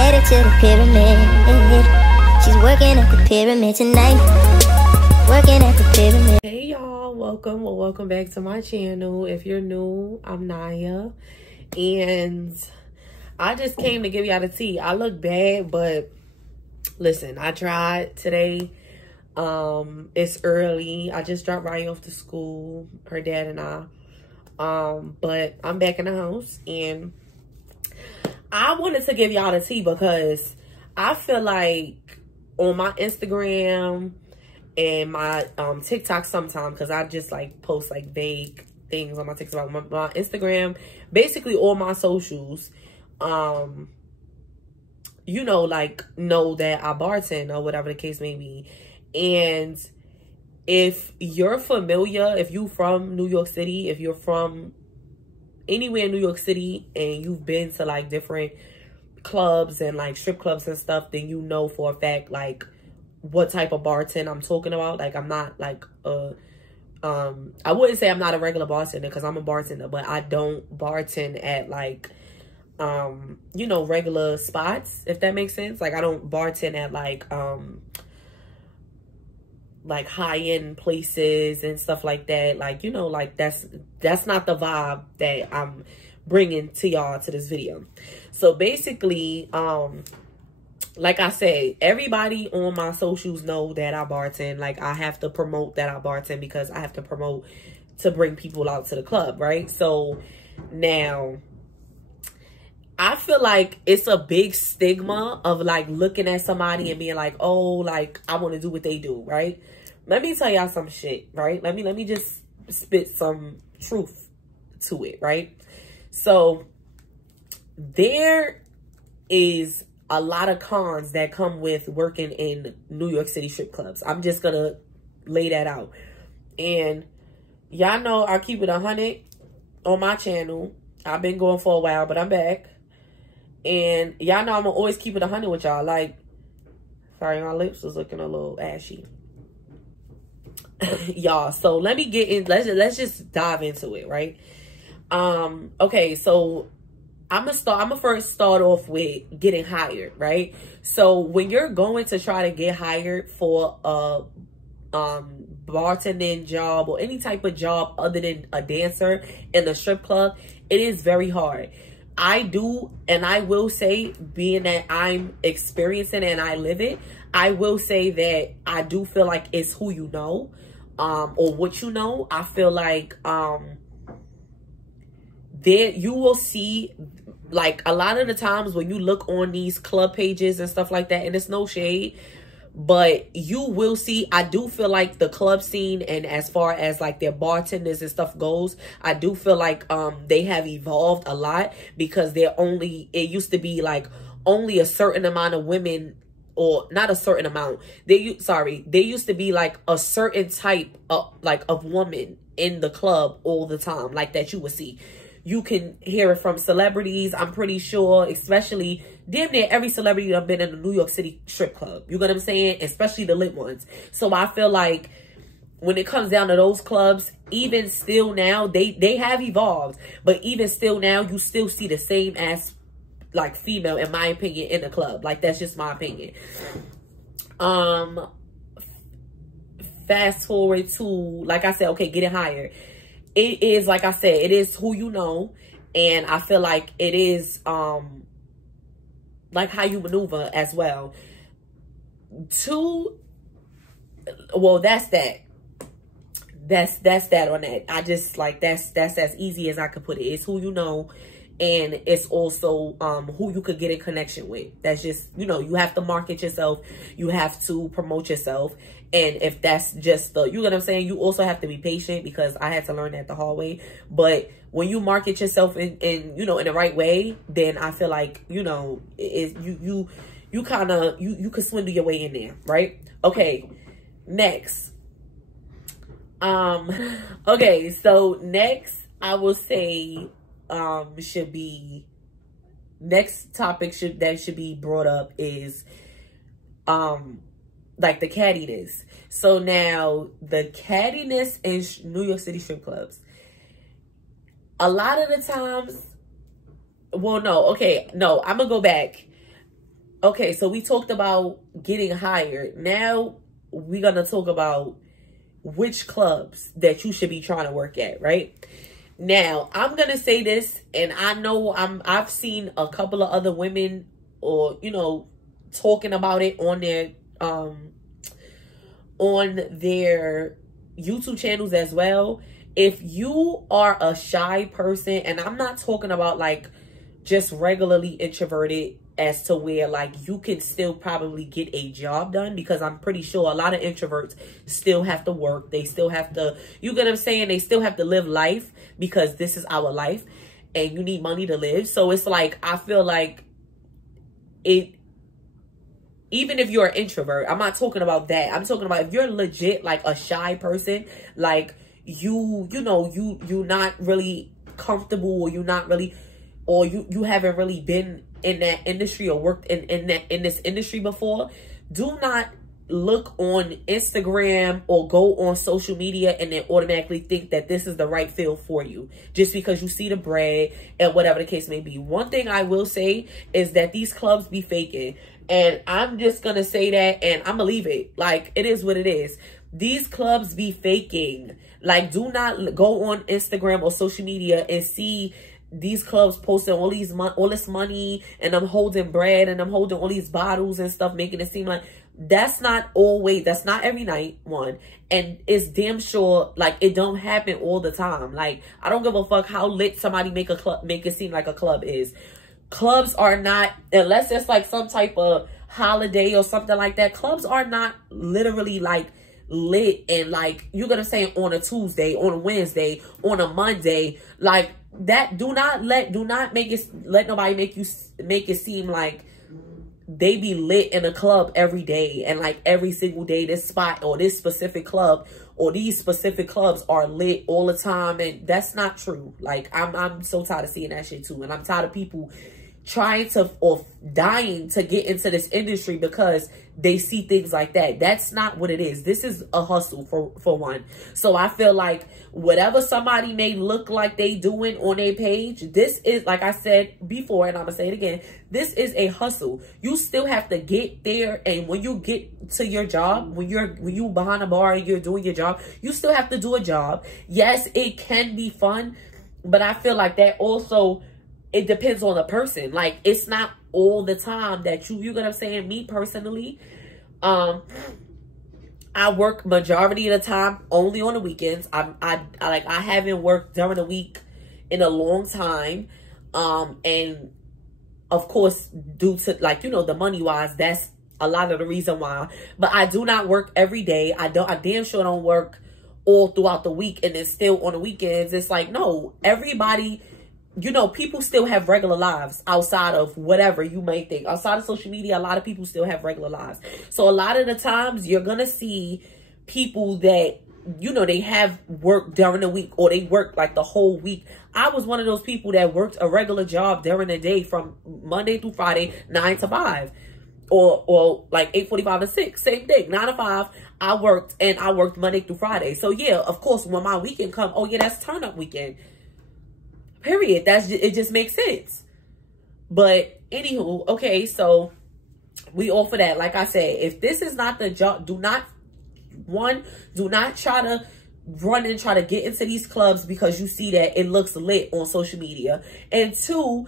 headed to the pyramid. She's working at the pyramid tonight. Working at the pyramid. Hey y'all, welcome back to my channel. If you're new, I'm Naya, and I just came to give y'all the tea. I look bad, but listen, I tried today. It's early. I just dropped Ryan off to school, her dad and I. But I'm back in the house, and I wanted to give y'all the tea because I feel like on my Instagram and my TikTok sometimes, because I just like post like vague things on my TikTok, my Instagram, basically all my socials, you know, like know that I bartend or whatever the case may be. And if you're familiar, if you from New York City, if you're from anywhere in New York City and you've been to like different clubs and like strip clubs and stuff, then you know for a fact like what type of bartend I'm talking about. Like I'm not like I wouldn't say I'm not a regular bartender because I'm a bartender, but I don't bartend at like you know, regular spots, if that makes sense. Like I don't bartend at like high-end places and stuff like that. Like, you know, like that's not the vibe that I'm bringing to y'all to this video. So basically, like I said, everybody on my socials know that I bartend. Like I have to promote that I bartend because I have to promote to bring people out to the club, right? So now I feel like it's a big stigma of like looking at somebody and being like, oh, like I want to do what they do, right? Let me tell y'all some shit, right? Let me just spit some truth to it, right? So there is a lot of cons that come with working in New York City strip clubs. I'm just gonna lay that out. And y'all know I keep it 100 on my channel. I've been going for a while, but I'm back. And y'all know I'm gonna always keep it 100 with y'all. Like, sorry, my lips was looking a little ashy. Y'all, so let me get in. Let's just dive into it, right? Okay, so I'm gonna first start off with getting hired, right? So when you're going to try to get hired for a bartending job or any type of job other than a dancer in a strip club, it is very hard. I do, and I will say, being that I'm experiencing and I live it, I will say that I do feel like it's who you know, or what you know. I feel like there you will see, like a lot of the times when you look on these club pages and stuff like that, and it's no shade, but you will see, I do feel like the club scene, and as far as like their bartenders and stuff goes, I do feel like they have evolved a lot, because it used to be like only a certain amount of women, or not a certain amount, they used to be like a certain type of woman in the club all the time, like that you would see. You can hear it from celebrities, I'm pretty sure, especially damn near every celebrity that have been in a New York City strip club. You get what I'm saying? Especially the lit ones. So I feel like when it comes down to those clubs, even still now, they have evolved. But even still now, you still see the same ass, like, female, in my opinion, in the club. Like, that's just my opinion. Fast forward to, like I said, okay, getting hired. It is, like I said, it is who you know. And I feel like it is, like how you maneuver as well. Well, that's that. That's that on that. I just like, that's as easy as I could put it. It's who you know. And it's also who you could get in connection with. That's just, you know, you have to market yourself. You have to promote yourself. And if that's just you know what I'm saying? You also have to be patient, because I had to learn that the hard way. But when you market yourself in you know, in the right way, then I feel like, you know, you could swindle your way in there, right? Okay, next. Okay, so next I will say next topic that should be brought up is like the cattiness. So now the cattiness in New York City strip clubs, a lot of the times, well, no, okay, no, I'm gonna go back. Okay, so we talked about getting hired. Now we're going to talk about which clubs that you should be trying to work at, right? Now, I'm going to say this, and I know I've seen a couple of other women, or, you know, talking about it on their YouTube channels as well. If you are a shy person, and I'm not talking about like just regularly introverted, as to where like you can still probably get a job done, because I'm pretty sure a lot of introverts still have to work. They still have to, you get what I'm saying? They still have to live life, because this is our life and you need money to live. So it's like, I feel like it, even if you're an introvert, I'm not talking about that. I'm talking about if you're legit like a shy person, like you're not really comfortable, or you're not really, or you haven't really been in that industry or worked in this industry before, do not look on Instagram or go on social media and then automatically think that this is the right field for you just because you see the bread and whatever the case may be. One thing I will say is that these clubs be faking, and I'm just gonna say that, and I'm gonna leave it like it is what it is. These clubs be faking. Like, do not go on Instagram or social media and see these clubs posting all this money, and I'm holding bread, and I'm holding all these bottles and stuff, making it seem like that's not every night, one. And it's damn sure like it don't happen all the time. Like, I don't give a fuck how lit somebody make it seem like a club is. Clubs are not, unless it's like some type of holiday or something like that, clubs are not literally like lit and like, you're gonna say on a Tuesday, on a Wednesday, on a Monday, like that. Do not let nobody make it seem like they be lit in a club every day, and like every single day this spot or this specific club or these specific clubs are lit all the time. And that's not true. Like, I'm so tired of seeing that shit too, and I'm tired of people trying to, or dying to get into this industry because they see things like that. That's not what it is. This is a hustle for one. So I feel like whatever somebody may look like they doing on their page, this is, like I said before, and I'm gonna say it again, this is a hustle. You still have to get there, and when you get to your job, when you behind a bar and you're doing your job, you still have to do a job. Yes, it can be fun, but I feel like that also, it depends on the person. Like, it's not all the time that you get what I'm saying? Me personally, I work majority of the time only on the weekends. I haven't worked during the week in a long time. And of course, due to, like, you know, the money wise, that's a lot of the reason why. But I do not work every day. I damn sure don't work all throughout the week and then still on the weekends. It's like, no, everybody, you know, people still have regular lives outside of whatever you may think. Outside of social media, a lot of people still have regular lives. So a lot of the times you're going to see people that, you know, they have work during the week, or they work like the whole week. I was one of those people that worked a regular job during the day from Monday through Friday, 9 to 5. Or like 8:45 to 6, same thing, 9 to 5. I worked Monday through Friday. So yeah, of course, when my weekend come, oh yeah, that's turn up weekend. Period. It just makes sense. But anywho, okay, so we all for that. Like I said, if this is not the job, do not try to run and try to get into these clubs because you see that it looks lit on social media. And two,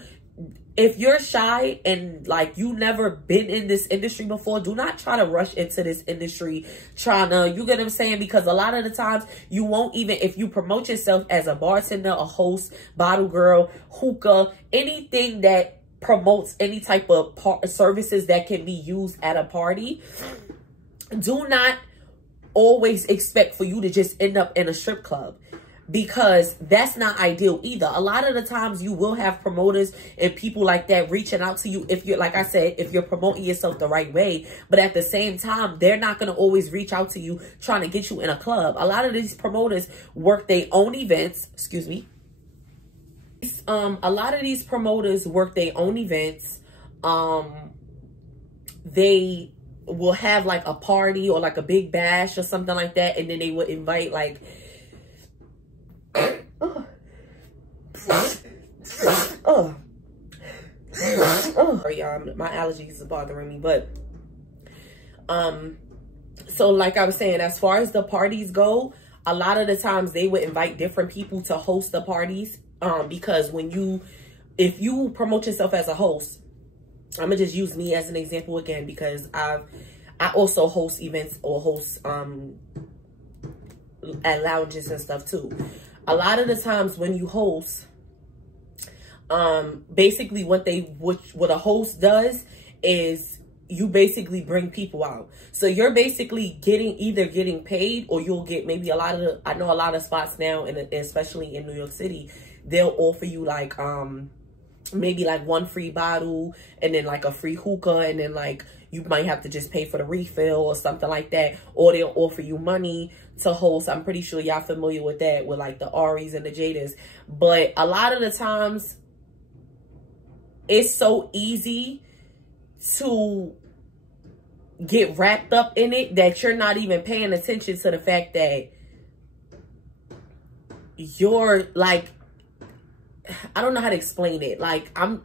if you're shy and like you never been in this industry before, do not try to rush into this industry trying to, you get what I'm saying? Because a lot of the times you won't even, if you promote yourself as a bartender, a host, bottle girl, hookah, anything that promotes any type of services that can be used at a party, do not always expect for you to just end up in a strip club, because that's not ideal either. A lot of the times you will have promoters and people like that reaching out to you if you're, like I said, if you're promoting yourself the right way. But at the same time, they're not going to always reach out to you trying to get you in a club. A lot of these promoters work their own events. Excuse me. A lot of these promoters work their own events. They will have like a party or like a big bash or something like that, and then they would invite like sorry, y'all, my allergies is bothering me. But so like I was saying, as far as the parties go, a lot of the times they would invite different people to host the parties, because if you promote yourself as a host, I'm gonna just use me as an example again, because I also host events or host at lounges and stuff too. A lot of the times when you host, basically what a host does is you basically bring people out. So you're basically either getting paid, or you'll get maybe I know a lot of spots now, and especially in New York City, they'll offer you like maybe like one free bottle, and then like a free hookah, and then like you might have to just pay for the refill or something like that, or they'll offer you money to host. I'm pretty sure y'all familiar with that, with like the Aries and the Jadas. But a lot of the times it's so easy to get wrapped up in it that you're not even paying attention to the fact that you're like, I don't know how to explain it. Like I'm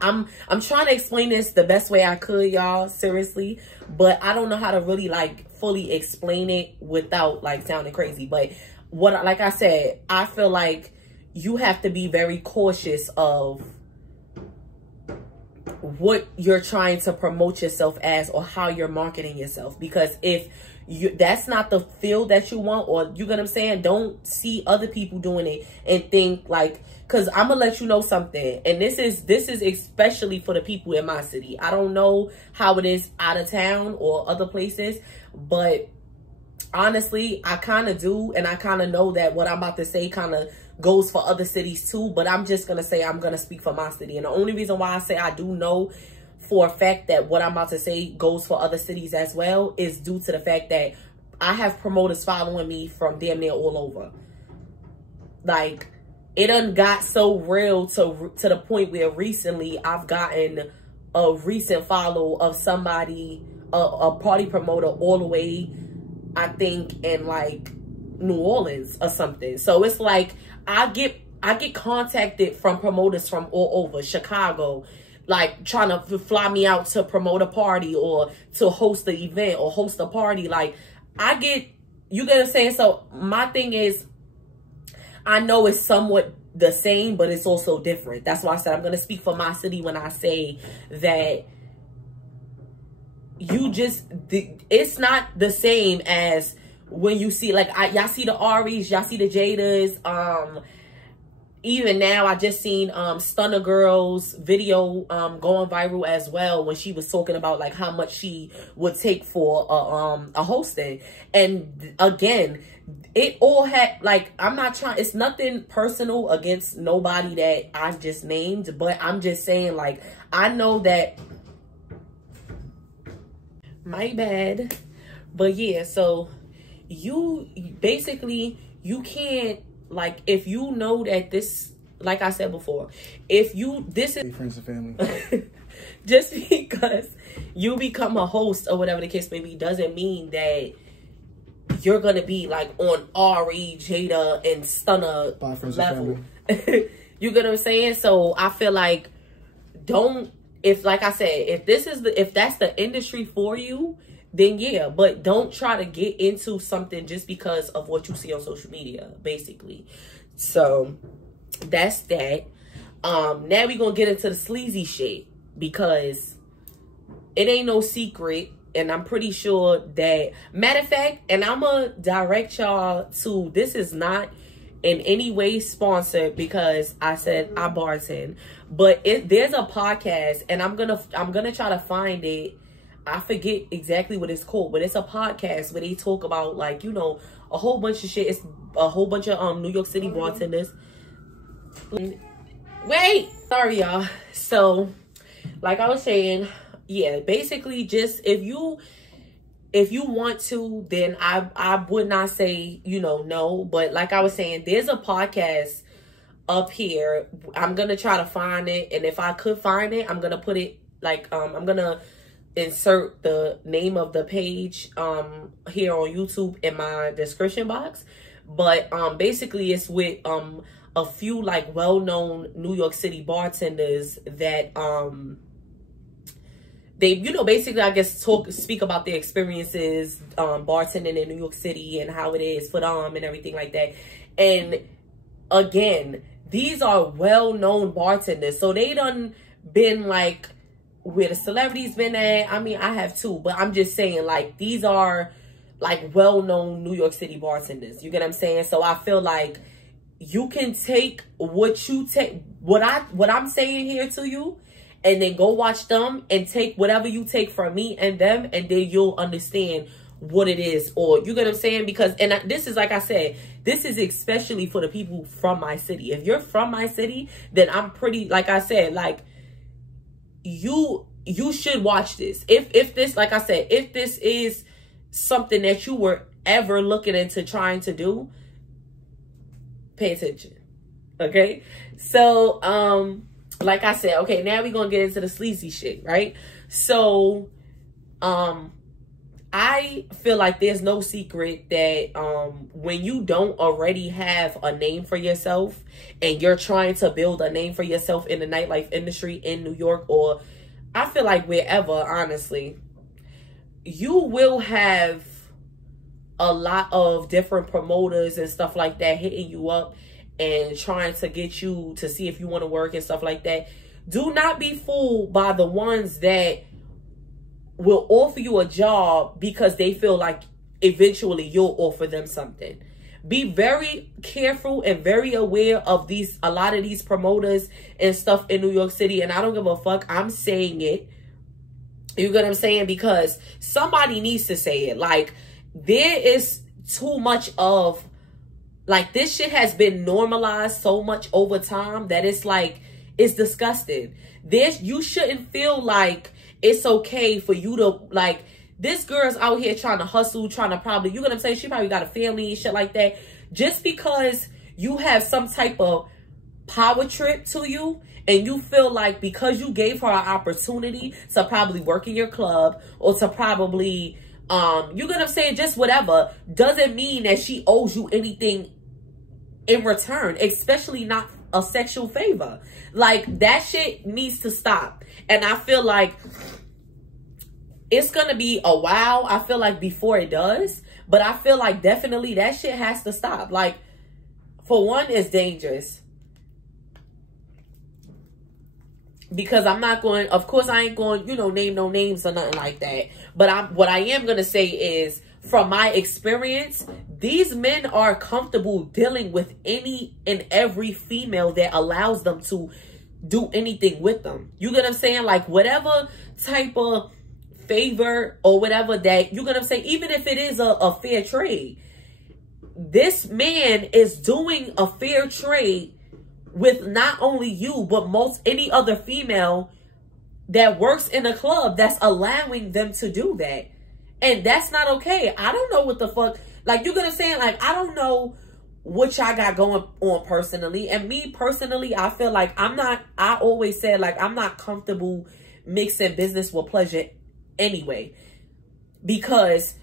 trying to explain this the best way I could, y'all, seriously, but I don't know how to really like fully explain it without like sounding crazy. But like I said, I feel like you have to be very cautious of what you're trying to promote yourself as, or how you're marketing yourself. Because if that's not the field that you want, or you get what I'm saying, don't see other people doing it and think like, because I'm gonna let you know something, and this is especially for the people in my city. I don't know how it is out of town or other places, but honestly, I kind of do, and I kind of know that what I'm about to say kind of goes for other cities too. But I'm just gonna say, I'm gonna speak for my city, and the only reason why I say I do know for a fact that what I'm about to say goes for other cities as well is due to the fact that I have promoters following me from damn near all over. Like, it done got so real to the point where recently I've gotten a recent follow of somebody, a party promoter all the way, I think, in like New Orleans or something. So it's like I get contacted from promoters from all over Chicago, like trying to fly me out to promote a party or to host the event or host a party. Like you get what I'm saying? So my thing is, I know it's somewhat the same, but it's also different. That's why I said I'm going to speak for my city when I say that it's not the same as when you see, like, y'all see the Aries, y'all see the Jadas. Even now, I just seen Stunner Girl's video going viral as well, when she was talking about like how much she would take for a hosting. And again, it all had, like, I'm not trying, it's nothing personal against nobody that I just named, but I'm just saying, like, I know that, my bad, but yeah, so you basically, you can't, like, if you know that this, like I said before, this is friends and family. Just because you become a host or whatever the case may be, doesn't mean that you're gonna be like on Ari, Jada, and Stunner level. You get what I'm saying? So I feel like, like I said, if that's the industry for you, then yeah, but don't try to get into something just because of what you see on social media, basically. So that's that. Now we're gonna get into the sleazy shit, because it ain't no secret, and I'm pretty sure that, matter of fact, and I'm gonna direct y'all to, this is not in any way sponsored, because I said I bartend, but there's a podcast, and I'm gonna try to find it. I forget exactly what it's called, but it's a podcast where they talk about, like, you know, a whole bunch of shit. It's a whole bunch of New York City bartenders. Wait, sorry y'all. So like I was saying, yeah, basically, just if you want to, then I would not say, you know, no. But like I was saying, there's a podcast up here. I'm gonna try to find it, and if I could find it, I'm gonna put it, like, I'm gonna insert the name of the page here on YouTube in my description box. But basically it's with a few like well-known New York City bartenders that they, you know, basically, I guess, speak about their experiences bartending in New York City and how it is for them and everything like that. And again, these are well-known bartenders, so they done been like where the celebrities been at. I mean, I have too, but I'm just saying, like, these are like well-known New York City bartenders. You get what I'm saying? So I feel like you can take what I'm saying here to you, and then go watch them and take whatever you take from me and them, and then you'll understand what it is. Or, you get what I'm saying? Because, and this is, like I said, this is especially for the people from my city. If you're from my city, then I'm pretty, like I said, like, you should watch this. If this, like I said, if this is something that you were ever looking into trying to do, pay attention. Okay? So, like I said, okay, now we're gonna get into the sleazy shit, right? So, I feel like there's no secret that when you don't already have a name for yourself and you're trying to build a name for yourself in the nightlife industry in New York, or I feel like wherever, honestly, you will have a lot of different promoters and stuff like that hitting you up and trying to get you to see if you want to work and stuff like that. Do not be fooled by the ones that will offer you a job because they feel like eventually you'll offer them something. Be very careful and very aware of a lot of these promoters and stuff in New York City. And I don't give a fuck. I'm saying it. You get what I'm saying? Because somebody needs to say it. Like, there is too much of, like, this shit has been normalized so much over time that it's like, it's disgusting. You shouldn't feel like it's okay for you to, like, this girl's out here trying to hustle, trying to probably, you know what I'm saying? She probably got a family and shit like that. Just because you have some type of power trip to you and you feel like because you gave her an opportunity to probably work in your club or to probably, you know what I'm saying? Just whatever, doesn't mean that she owes you anything in return, especially not a sexual favor. Like, that shit needs to stop. And I feel like it's gonna be a while, I feel like, before it does. But I feel like definitely that shit has to stop. Like, for one, it's dangerous. Because I'm not going, of course I ain't going, you know, name no names or nothing like that. But what I am gonna say is, from my experience, these men are comfortable dealing with any and every female that allows them to do anything with them. You get what I'm saying? Like, whatever type of favor or whatever that, you get what I'm saying? Even if it is a fair trade, this man is doing a fair trade with not only you, but any other female that works in a club that's allowing them to do that. And that's not okay. I don't know what the fuck, like, you get what I'm saying? Like, I don't know what y'all got going on personally. And me personally, I feel like I always said, like, I'm not comfortable mixing business with pleasure anyway. Because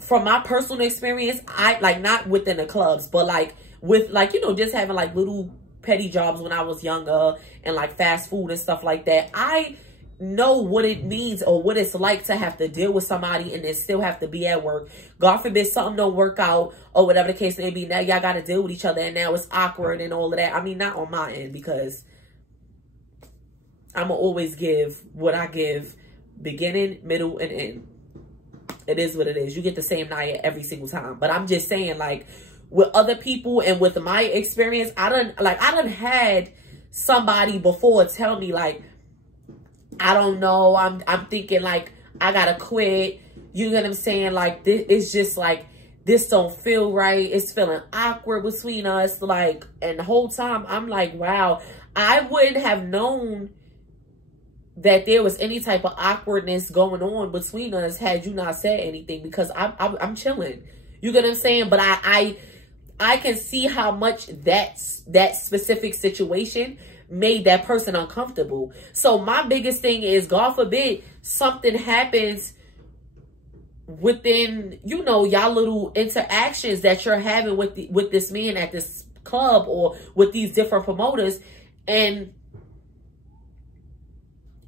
from my personal experience, I, like, not within the clubs, but like with, like, you know, just having like little petty jobs when I was younger and like fast food and stuff like that. I know what it means or what it's like to have to deal with somebody and then still have to be at work. God forbid something don't work out or whatever the case may be. Now y'all got to deal with each other and now it's awkward and all of that. I mean, not on my end, because I'm going to always give what I give, beginning, middle, and end. It is what it is. You get the same night every single time. But I'm just saying, like, with other people and with my experience, I done had somebody before tell me, like, I don't know, I'm thinking, like, I gotta quit. You know what I'm saying? Like, this, it's just like, this don't feel right. It's feeling awkward between us. Like, and the whole time I'm like, wow, I wouldn't have known that there was any type of awkwardness going on between us had you not said anything, because I'm chilling. You get what I'm saying? But I can see how much that specific situation made that person uncomfortable. So my biggest thing is, God forbid something happens within, you know, y'all little interactions that you're having with this man at this club or with these different promoters, and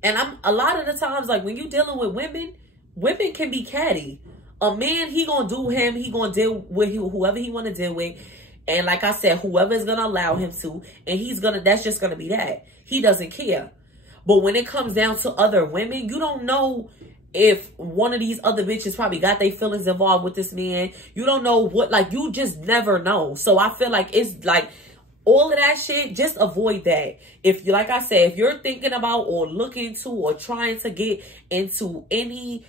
And a lot of the times, like, when you dealing with women, women can be catty. A man, he gonna do him. He gonna deal with whoever he want to deal with. And like I said, whoever is gonna allow him to. And that's just gonna be that. He doesn't care. But when it comes down to other women, you don't know if one of these other bitches probably got their feelings involved with this man. You don't know what, like, you just never know. So I feel like it's like, all of that shit, just avoid that. If you, like I said, if you're thinking about or looking to or trying to get into any,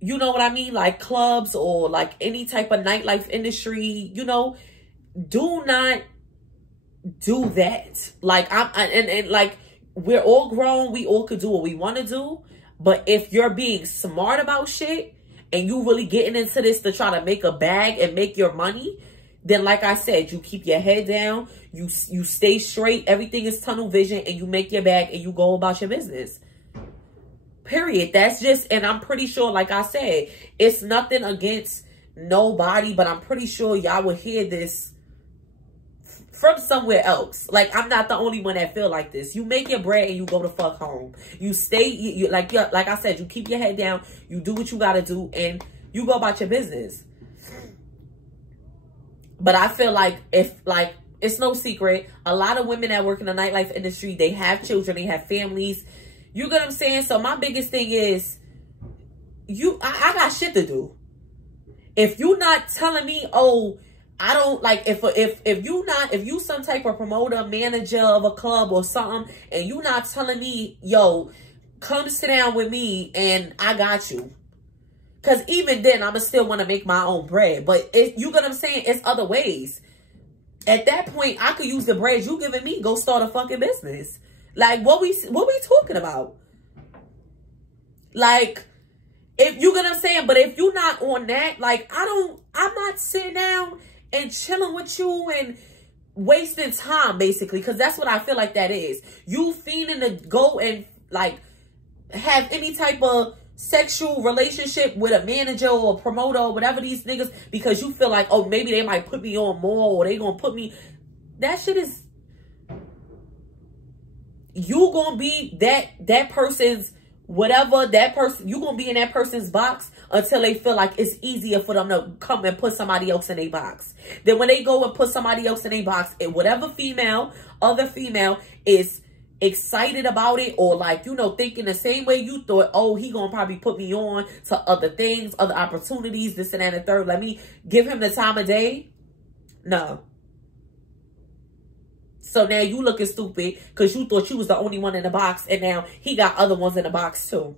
you know what I mean, like clubs or like any type of nightlife industry, you know, do not do that. Like, and like, we're all grown. We all could do what we want to do. But if you're being smart about shit and you really getting into this to try to make a bag and make your money, then like I said, you keep your head down, you stay straight, everything is tunnel vision, and you make your bag and you go about your business. Period. That's just, and I'm pretty sure, like I said, it's nothing against nobody, but I'm pretty sure y'all will hear this from somewhere else. Like, I'm not the only one that feel like this. You make your bread and you go the fuck home. You stay, like I said, you keep your head down, you do what you gotta do, and you go about your business. But I feel like it's no secret, a lot of women that work in the nightlife industry, they have children, they have families. You get what I'm saying? So my biggest thing is, I got shit to do. If you not telling me, oh, I don't like, if you some type of promoter, manager of a club or something, and you not telling me, yo, come sit down with me and I got you. Because even then, I'ma still want to make my own bread. But you get what I'm saying? It's other ways. At that point, I could use the bread you giving me, go start a fucking business. Like, what we talking about? Like, if you get what I'm saying? But if you're not on that, like, I'm not sitting down and chilling with you and wasting time, basically. Because that's what I feel like that is. You fiending to go and, like, have any type of sexual relationship with a manager or a promoter or whatever these niggas, because you feel like, oh, maybe they might put me on more, or they gonna put me, that shit is, you gonna be that person's whatever, that person, you gonna be in that person's box until they feel like it's easier for them to come and put somebody else in a box. Then when they go and put somebody else in a box, and whatever other female is excited about it, or like, you know, thinking the same way you thought, oh, he gonna probably put me on to other things, other opportunities, this and that and the third, let me give him the time of day. No. So now you looking stupid because you thought you was the only one in the box, and now he got other ones in the box too.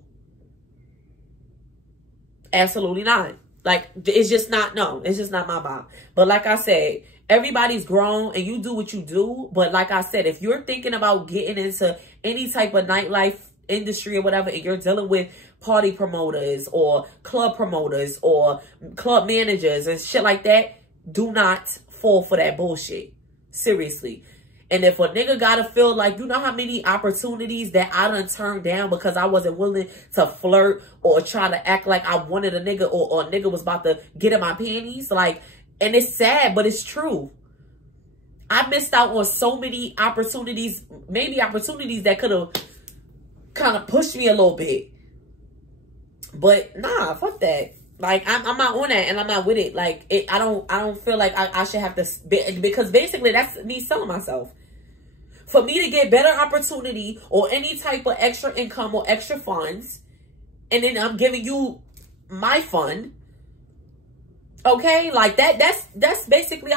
Absolutely not. Like, it's just not, no, it's just not my vibe. But like I said, everybody's grown and you do what you do. But like I said, if you're thinking about getting into any type of nightlife industry or whatever, and you're dealing with party promoters or club promoters or club managers and shit like that, do not fall for that bullshit. Seriously. And if a nigga gotta feel like, you know how many opportunities that I done turned down because I wasn't willing to flirt or try to act like I wanted a nigga, or a nigga was about to get in my panties. Like, and it's sad, but it's true. I missed out on so many opportunities, maybe opportunities that could have kind of pushed me a little bit. But nah, fuck that. Like, I'm not on that, and I'm not with it. Like, I don't feel like I should have to, because basically that's me selling myself. For me to get better opportunity or any type of extra income or extra funds, and then I'm giving you my fund. Okay, like that's basically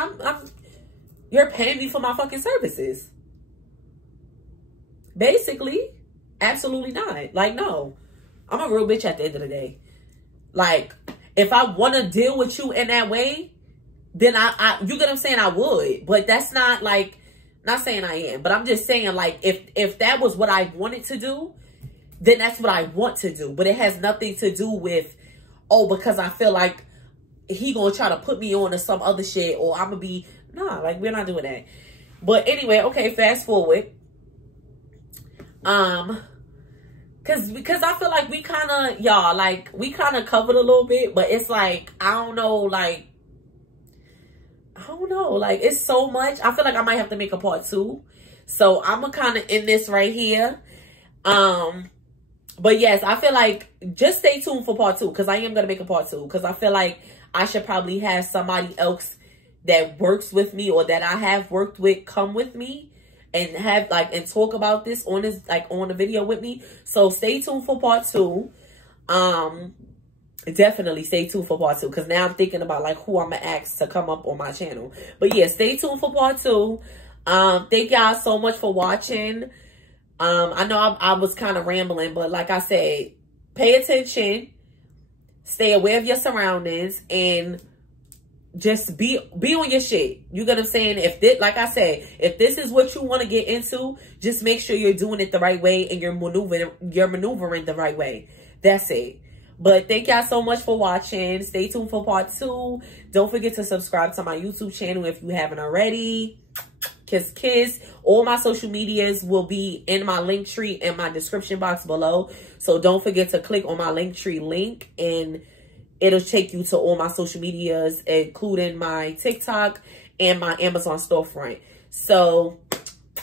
you're paying me for my fucking services. Basically, absolutely not. Like, no, I'm a real bitch at the end of the day. Like, if I want to deal with you in that way, then you get what I'm saying, I would. But that's not like, not saying I am, but I'm just saying, like, if that was what I wanted to do, then that's what I want to do. But it has nothing to do with, oh, because I feel like he gonna try to put me on to some other shit, or I'm gonna be, nah, like, we're not doing that. But anyway, okay, fast forward. Because I feel like we kind of, y'all, like, we kind of covered a little bit, but it's like, I don't know, like, it's so much. I feel like I might have to make a part 2. So I'm gonna kind of end this right here. But yes, I feel like just stay tuned for part 2, because I am going to make a part 2, because I feel like I should probably have somebody else that works with me or that I have worked with come with me and have like and talk about this on this like on the video with me. So stay tuned for part 2. Definitely stay tuned for part 2, because now I'm thinking about like who I'm gonna ask to come up on my channel. But yeah, stay tuned for part 2. Thank y'all so much for watching. I know I was kind of rambling, but like I said, pay attention, stay aware of your surroundings, and just be on your shit. You get what I'm saying? If this, like I said, if this is what you want to get into, just make sure you're doing it the right way and you're maneuvering the right way. That's it. But thank y'all so much for watching. Stay tuned for part 2. Don't forget to subscribe to my YouTube channel if you haven't already. Kiss, kiss. All my social medias will be in my link tree in my description box below. So don't forget to click on my link tree link and it'll take you to all my social medias, including my TikTok and my Amazon storefront. So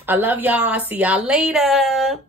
I love y'all. See y'all later.